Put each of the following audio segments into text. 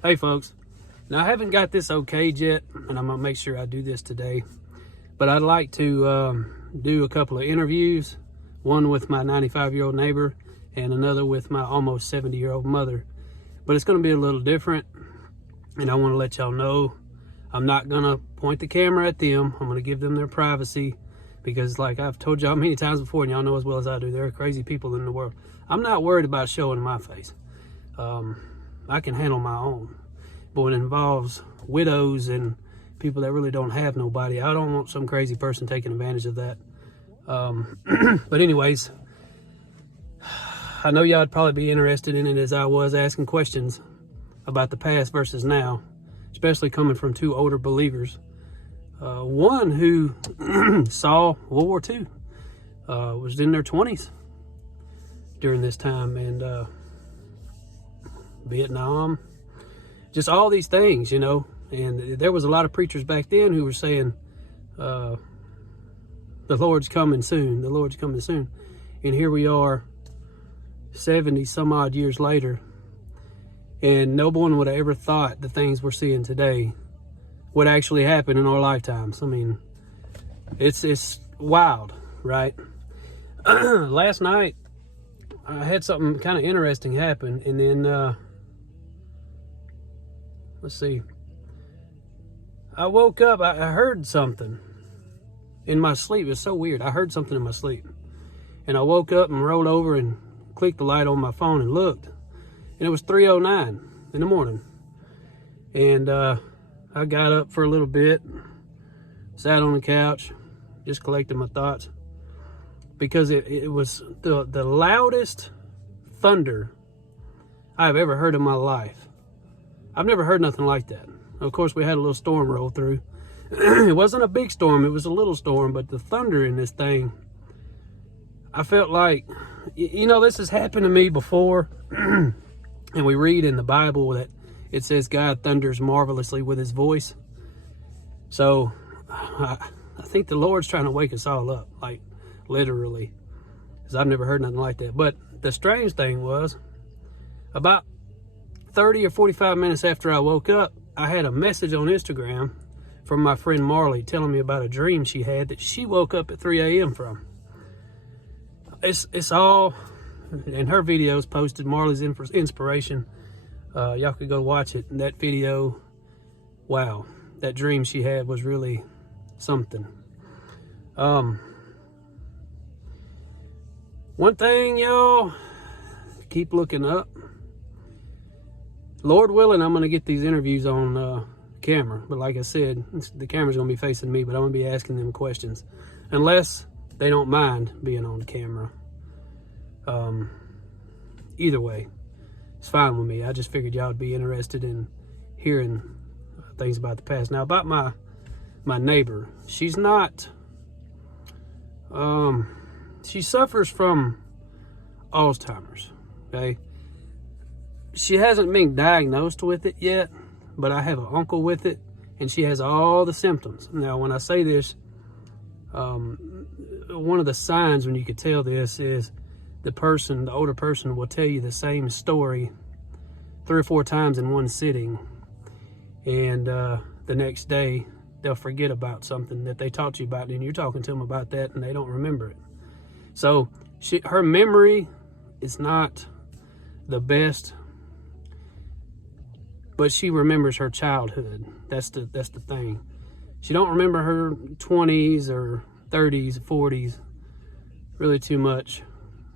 Hey folks, now I haven't got this okayed yet, and I'm gonna make sure I do this today, but I'd like to do a couple of interviews, one with my 95-year-old neighbor and another with my almost 70-year-old mother. But it's gonna be a little different, and I want to let y'all know I'm not gonna point the camera at them. I'm gonna give them their privacy, because like I've told y'all many times before, and y'all know as well as I do, there are crazy people in the world. I'm not worried about showing my face. I can handle my own. But when it involves widows and people that really don't have nobody, I don't want some crazy person taking advantage of that. But anyways, I know y'all would probably be interested in it as I was, asking questions about the past versus now, especially coming from two older believers. One who saw World War II, was in their 20s during this time, and Vietnam, just all these things, you know. And there was a lot of preachers back then who were saying, the Lord's coming soon, the Lord's coming soon. And here we are 70 some odd years later, and no one would have ever thought the things we're seeing today would actually happen in our lifetimes. I mean, it's wild, right? Last night I had something kind of interesting happen, and then let's see, I woke up, I heard something in my sleep. It was so weird. I heard something in my sleep, and I woke up and rolled over and clicked the light on my phone and looked, and it was 3:09 in the morning. And I got up for a little bit, sat on the couch, just collected my thoughts, because it was the loudest thunder I've ever heard in my life. I've never heard nothing like that. Of course, we had a little storm roll through. It wasn't a big storm, it was a little storm, but the thunder in this thing, I felt like, you know, this has happened to me before. And we read in the Bible that it says God thunders marvelously with his voice. So I think the Lord's trying to wake us all up, like literally, because I've never heard nothing like that. But the strange thing was, about 30 or 45 minutes after I woke up, I had a message on Instagram from my friend Marley telling me about a dream she had that she woke up at 3 a.m. from. It's all in her videos posted, Marley's inspiration. Y'all could go watch it. And that video, wow, that dream she had was really something. One thing, y'all, keep looking up. Lord willing, I'm going to get these interviews on camera. But like I said, the camera's going to be facing me, but I'm going to be asking them questions. Unless they don't mind being on the camera. Either way, it's fine with me. I just figured y'all would be interested in hearing things about the past. Now, about my neighbor, she's not, she suffers from Alzheimer's, okay? She hasn't been diagnosed with it yet, but I have an uncle with it, and she has all the symptoms. Now, when I say this, one of the signs when you could tell this is the older person will tell you the same story 3 or 4 times in one sitting, and the next day they'll forget about something that they talked to you about, and you're talking to them about that and they don't remember it. So her memory is not the best, but she remembers her childhood. That's the thing. She don't remember her 20s or 30s, 40s really too much.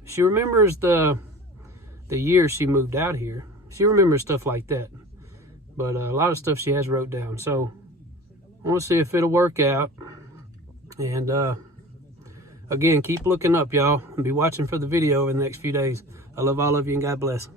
She remembers the year she moved out here. She remembers stuff like that, but a lot of stuff she has wrote down. So I want to see if it'll work out. And again, keep looking up, y'all, and be watching for the video over the next few days. I love all of you, and God bless.